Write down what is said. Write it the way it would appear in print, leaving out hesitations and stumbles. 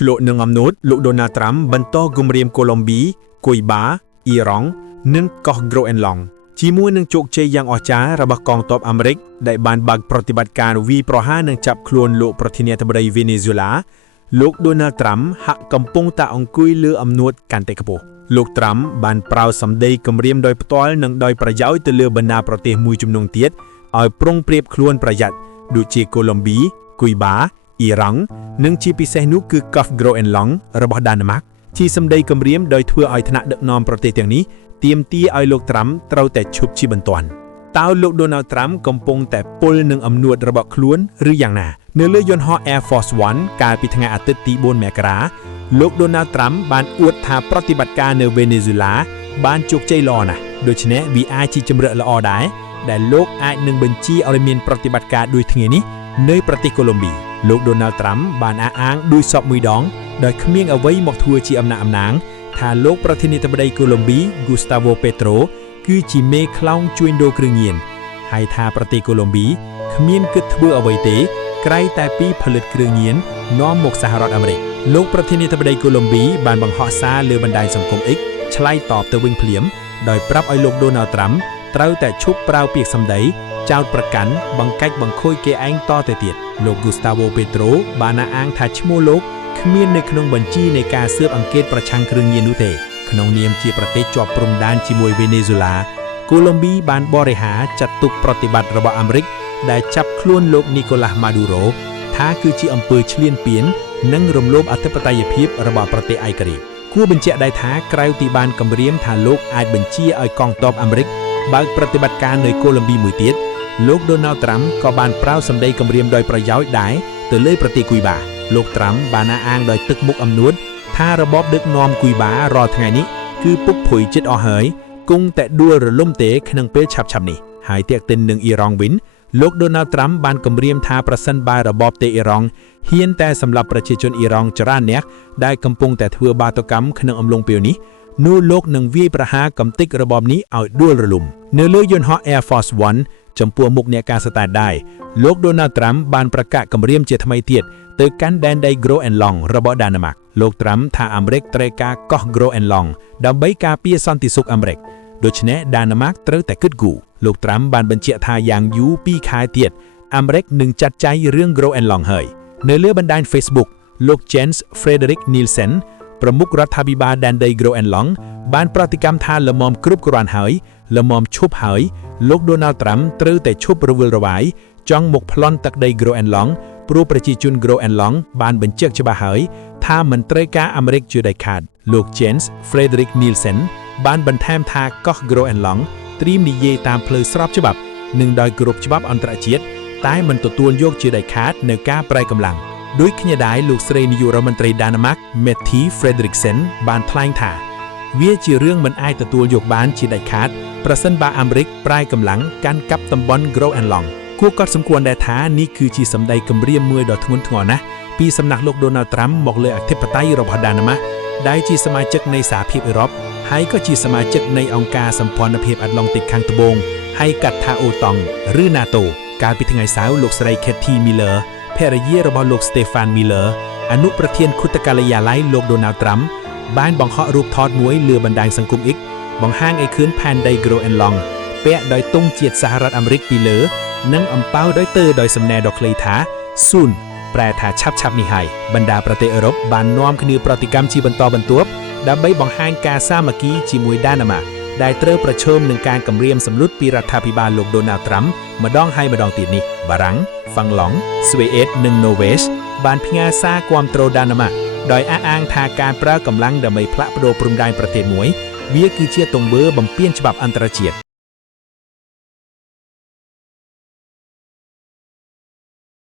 ឆ្លក់នឹងអំណួតលោកដូណាល់ត្រាំបន្តគម្រាមកូឡុំប៊ីគុយបាអ៊ីរ៉ង់និងកោះក្រូអែនឡង់ជាមួយនឹងជោគជ័យយ៉ាងអស្ចារ្យរបស់កងទ័ពអាមេរិកដែលបានបើកប្រតិបត្តិការវាយប្រហារនិងចាប់ខ្លួនលោកប្រធានាធិបតីវេណេស៊ុយឡាលោកដូណាល់ត្រាំហាក់កំពុងតែអង្គុយលើអំណួតកាន់តែខ្ពស់លោកត្រាំបានប្រើសម្ដីគម្រាមដោយផ្ទាល់និងដោយប្រយោជន៍ទៅលើបណ្ដាប្រទេសមួយចំនួនទៀតឲ្យប្រុងប្រៀបខ្លួនប្រយ័ត្នដូចជាកូឡុំប៊ីគុយបាអ៊ីរ៉ង់និងជាពិសេសនោះគឺកោះក្រូអែនឡង់របស់ដាណឺម៉ាកជាសម្ដីគម្រាមដោយធ្វើឲ្យថ្នាក់ដឹកនាំប្រទេសទាំងនេះទាមទារឲ្យលោកត្រាំត្រូវតែឈប់ជាបន្ទាន់តើលោកដូណាល់ត្រាំកំពុងតែពុលនឹងអំណួតរបស់ខ្លួនឬយ៉ាងណានៅលើយន្តហោះ Air Force One កាលពីថ្ងៃអាទិត្យទី4មករាលោកដូណាល់ត្រាំបានអួតថាប្រតិបត្តិការនៅវេណេស៊ុយឡាបានជោគជ័យល្អណាស់ដូច្នេះវាអាចជាជំរឿនល្អដែរដែលលោកអាចនឹងបញ្ជាឲ្យមានប្រតិបត្តិការដូចថ្ងៃនេះនៅប្រទេសកូឡុំប៊ីលោកដូណាល់ត្រាំបានអះអាងដោយសពមួយដងដោយគ្មានអ្វីមកធ្វើជាអំណាងថាលោកប្រធានាធិបតីកូឡុំប៊ីហ្គូស្តាវ៉ូពេត្រូគឺជាមេខ្លោងជួញដូរគ្រឿងញៀនហើយថាប្រទេសកូឡុំប៊ីគ្មានគិតធ្វើអ្វីទេក្រៅតែពីផលិតគ្រឿងញៀននាំមកសហរដ្ឋអាមេរិកលោកប្រធានាធិបតីកូឡុំប៊ីបានបង្ហោះសារលើបណ្ដាញសង្គម X ឆ្លើយតបទៅវិញភ្លាមដោយប្រាប់ឲ្យលោកដូណាល់ត្រាំត្រូវតែឈប់ប្រើពាក្យសម្ដីចោទប្រកាន់បង្កាច់បង្ខូចគេឯងតទៅទៀតលោកហ្គូស្តាវ៉ូពេត្រូបានអះអាងថាឈ្មោះលោកគ្មាននៅក្នុងបញ្ជីនៃការស៊ើបអង្កេតប្រឆាំងគ្រឿងញៀននោះទេក្នុងនាមជាប្រទេសជាប់ព្រំដែនជាមួយវេណេស៊ុយឡាកូឡុំប៊ីបានបរិហារចាត់ទុកប្រតិបត្តិរបស់អាមេរិកដែលចាប់ខ្លួនលោកនីកូឡាស់ម៉ាឌូរ៉ូថាគឺជាអំពើឈ្លានពាននិងរំលោភអធិបតេយ្យភាពរបស់ប្រទេសឯករាជ្យគួរបញ្ជាក់ដែរថាក្រៅពីបានគម្រាមថាលោកអាចបញ្ជាឲ្យកងទ័ពអាមេរិកបើកប្រតិបត្តិការនៅកូឡុំប៊ីមួយទៀតលោកដូណាល់ត្រាំក៏បានប្រើសម្ដីគម្រាមដោយប្រយោជន៍ដែរទៅលើប្រទេសគុយបាលោកត្រាំបានអះអាងដោយទឹកមុខអំនួតថារបបដឹកនាំគុយបារាល់ថ្ងៃនេះគឺពុកភុយចិត្តអស់ហើយគង់តែដួលរលំទេក្នុងពេលឆាប់នេះហើយទាក់ទិននឹងអ៊ីរ៉ង់វិញលោកដូណាល់ត្រាំបានគម្រាមថាប្រសិនបើរបបទេអ៊ីរ៉ង់ហ៊ានតែសម្លាប់ប្រជាជនអ៊ីរ៉ង់ច្រើនអ្នកដែលកំពុងតែធ្វើបាតុកម្មក្នុងអំឡុងពេលនេះនោះលោកនឹងវាយប្រហារកំទេចរបបនេះឲ្យដួលរលំនៅលើយន្តហោះ Air Force One ចំពោះមុខអ្នកការស្តាតដែរលោកដូណាល់ត្រាំបានប្រកាសគម្រាមជាថ្មីទៀតទៅកាន់ដែនដីក្រូអែនឡង់របស់ដាណឺម៉ាកលោកត្រាំថាអាមេរិកត្រូវការកោះក្រូអែនឡង់ដើម្បីការពារសន្តិសុខអាមេរិកដូច្នេះដាណឺម៉ាកត្រូវតែគិតគូរលោកត្រាំបានបញ្ជាក់ថាយ៉ាងយូរ2ខែទៀតអាមេរិកនឹងចាត់ចែងរឿងក្រូអែនឡង់ហើយនៅលើបណ្ដាញ Facebook លោក Jens Frederik Nielsen ប្រមុខរដ្ឋាភិបាលដែនដីក្រូអែនឡង់បានប្រតិកម្មថាល្មមគ្រប់គ្រាន់ហើយល្មមឈប់ហើយលោកដូណាល់ត្រាំត្រូវតែឈប់រវិលរវាយចង់មកប្លន់ទឹកដីក្រូអែនឡង់ព្រោះប្រជាជនក្រូអែនឡង់បានបញ្ជាក់ច្បាស់ហើយថាមិនត្រូវការអាមេរិកជួយដាច់ខាតលោក Jens Frederik Nielsen បានបន្ថែមថាកោះក្រូអែនឡង់ត្រៀមនិយាយតាមផ្លូវស្របច្បាប់និងដោយគោរពច្បាប់អន្តរជាតិតែមិនទទួលយកជាដាច់ខាតនៅការប្រែកម្លាំងដោយគ្នាដែរលោកស្រីនាយករដ្ឋមន្ត្រីដាណឺម៉ាក Mette Frederiksen បានថ្លែងថាវាជារឿងមិនអាចទទួលយកបានជាដាច់ខាតប្រសិនបើអាមេរិកប្រែកម្លាំងកាន់កាប់តំបន់ក្រូអែនឡង់គួរកត់សម្គាល់ដែរថានេះគឺជាសម្ដីគំរាមមួយដ៏ធ្ងន់ធ្ងរណាស់ពីសំណាក់លោកដូណាល់ត្រាំមកលើអធិបតេយ្យរបស់ដាណឺម៉ាកដែលជាសមាជិកនៃសហភាពអឺរ៉ុបហើយក៏ជាសមាជិកនៃអង្គការសម្ព័ន្ធភាពអាត្លង់តិកខាងត្បូងហើយកាត់ថាអូតង់ឬ NATO កាលពីថ្ងៃសៅរ៍លោកស្រី Katie Miller ភរិយារបស់លោក Stephen Miller អនុប្រធានខុទ្ទកាល័យឡ័យលោកដូណាល់ត្រាំបានបង្ហោះរូបថតមួយលើបណ្ដាញសង្គម X បង្ហាញឲ្យឃើញផែនដីក្រូអែនឡង់ពាក់ដោយទង់ជាតិសហរដ្ឋអាមេរិកពីលើនិងអំប៉ៅដោយសំណេរដ៏ខ្លីថា Soon ប្រែថាឆាប់នេះហើយបណ្ដាប្រទេសអឺរ៉ុបបាននាំគ្នាប្រតិកម្មជាបន្តបន្ទាប់ដើម្បីបង្ហាញការសាមគ្គីជាមួយដាណឺម៉ាកដែលត្រូវប្រឈមនឹងការគំរាមសម្លុតពីរដ្ឋាភិបាលលោកដូណាល់ត្រាំម្ដងហើយម្ដងទៀតនេះបារាំង ហ្វាំងឡង់ ស្វេអេតនិងណូវេសបានផ្ញើសារគាំទ្រដាណឺម៉ាកដោយអះអាងថាការប្រើកម្លាំងដើម្បីផ្លាស់ប្ដូរព្រំដែនប្រទេសមួយវាគឺជាទង្វើបំពានច្បាប់អន្តរជាតិ